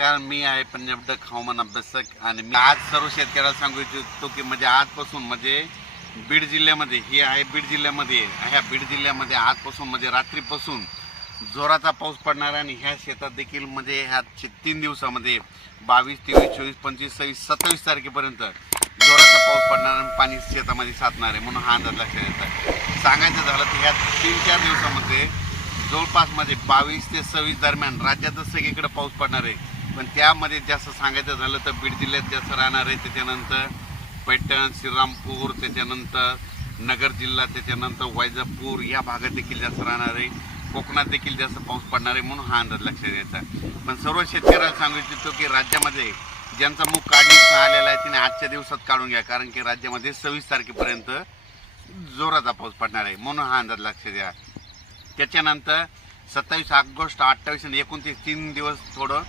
नमस्कार मी आहे पंजाब डक हवामान अभ्यासक आणि मी आज सर्व शेतकऱ्याला सांगू इच्छितो की म्हणजे आजपासून म्हणजे बीड जिल्ह्यामध्ये ही आहे बीड जिल्ह्यामध्ये ह्या बीड जिल्ह्यामध्ये आजपासून म्हणजे रात्रीपासून जोराचा पाऊस पडणार आहे आणि ह्या शेतात देखील म्हणजे ह्या तीन दिवसामध्ये बावीस तेवीस चोवीस पंचवीस सव्वीस सत्तावीस तारखेपर्यंत जोराचा पाऊस पडणार आणि पाणी शेतामध्ये साचणार आहे म्हणून हा अंदाज लक्षात येतात सांगायचं झालं तर ह्या तीन चार दिवसामध्ये जवळपास म्हणजे बावीस ते सव्वीस दरम्यान राज्यातच सगळीकडे पाऊस पडणार आहे पण त्यामध्ये जास्त सांगायचं झालं तर बीड जिल्ह्यात जास्त राहणार आहे त्याच्यानंतर पैठण श्रीरामपूर त्याच्यानंतर नगर जिल्हा त्याच्यानंतर वैजापूर या भागात देखील जास्त राहणार आहे. कोकणात देखील जास्त पाऊस पडणार आहे म्हणून हा अंदाज लक्षात येतात पण सर्व शेतकऱ्याला सांगू इच्छितो की राज्यामध्ये ज्यांचा मूग काढणीचा आलेला आहे त्याने आजच्या दिवसात काढून घ्या. कारण की राज्यामध्ये सव्वीस तारखेपर्यंत जोराचा पाऊस पडणार आहे म्हणून हा अंदाज लक्षात द्या त्याच्यानंतर सत्तावीस ऑगस्ट अठ्ठावीस आणि एकोणतीस तीन दिवस थोडं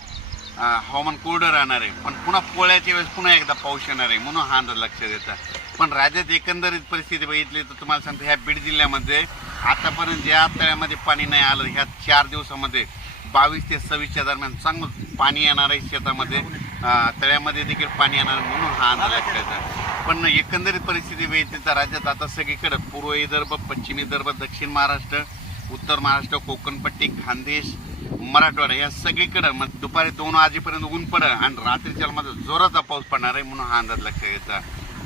हवामान कोरडं राहणार आहे. पण पुन्हा पोळ्याच्या वेळेस पुन्हा एकदा पाऊस येणार आहे म्हणून हा अंदाज लक्षात येतात पण राज्यात एकंदरीत परिस्थिती बघितली तर तुम्हाला सांगतो ह्या बीड जिल्ह्यामध्ये आतापर्यंत ज्या तळ्यामध्ये पाणी नाही आलं ह्या चार दिवसामध्ये बावीस ते सव्वीसच्या दरम्यान चांगलं पाणी येणार आहे शेतामध्ये. तळ्यामध्ये देखील पाणी येणार म्हणून हा अंदाज लक्षात येतात पण एकंदरीत परिस्थिती बघितली तर राज्यात आता सगळीकडे पूर्व विदर्भ पश्चिम विदर्भ दक्षिण महाराष्ट्र उत्तर महाराष्ट्र कोकणपट्टी खानदेश मराठवाडा या सगळीकडं मग दुपारी दोन वाजेपर्यंत ऊन पडं आणि रात्रीच्या मध्ये जोराचा पाऊस पडणार आहे म्हणून हा अंदाज लक्षात घ्यायचा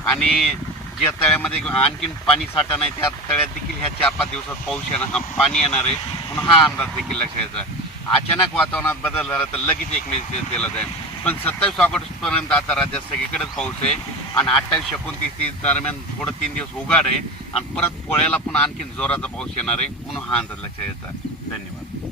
आणि ज्या तळ्यामध्ये आणखीन पाणी साठा नाही त्या तळ्यात देखील ह्या चार पाच दिवसात पाऊस येणार पाणी येणार आहे म्हणून हा अंदाज देखील लक्षात घ्यायचा अचानक वातावरणात बदल झाला तर लगेच एक मेसेज दिला जाईल. पण सत्तावीस ऑगस्टपर्यंत आता राज्यात सगळीकडेच पाऊस आहे आणि अठ्ठावीस एकोणतीस तीस दरम्यान थोडं तीन दिवस उघाड आहे आणि परत पोळ्याला पण आणखीन जोराचा पाऊस येणार आहे म्हणून हा अंदाज लक्षात घ्यायचा धन्यवाद.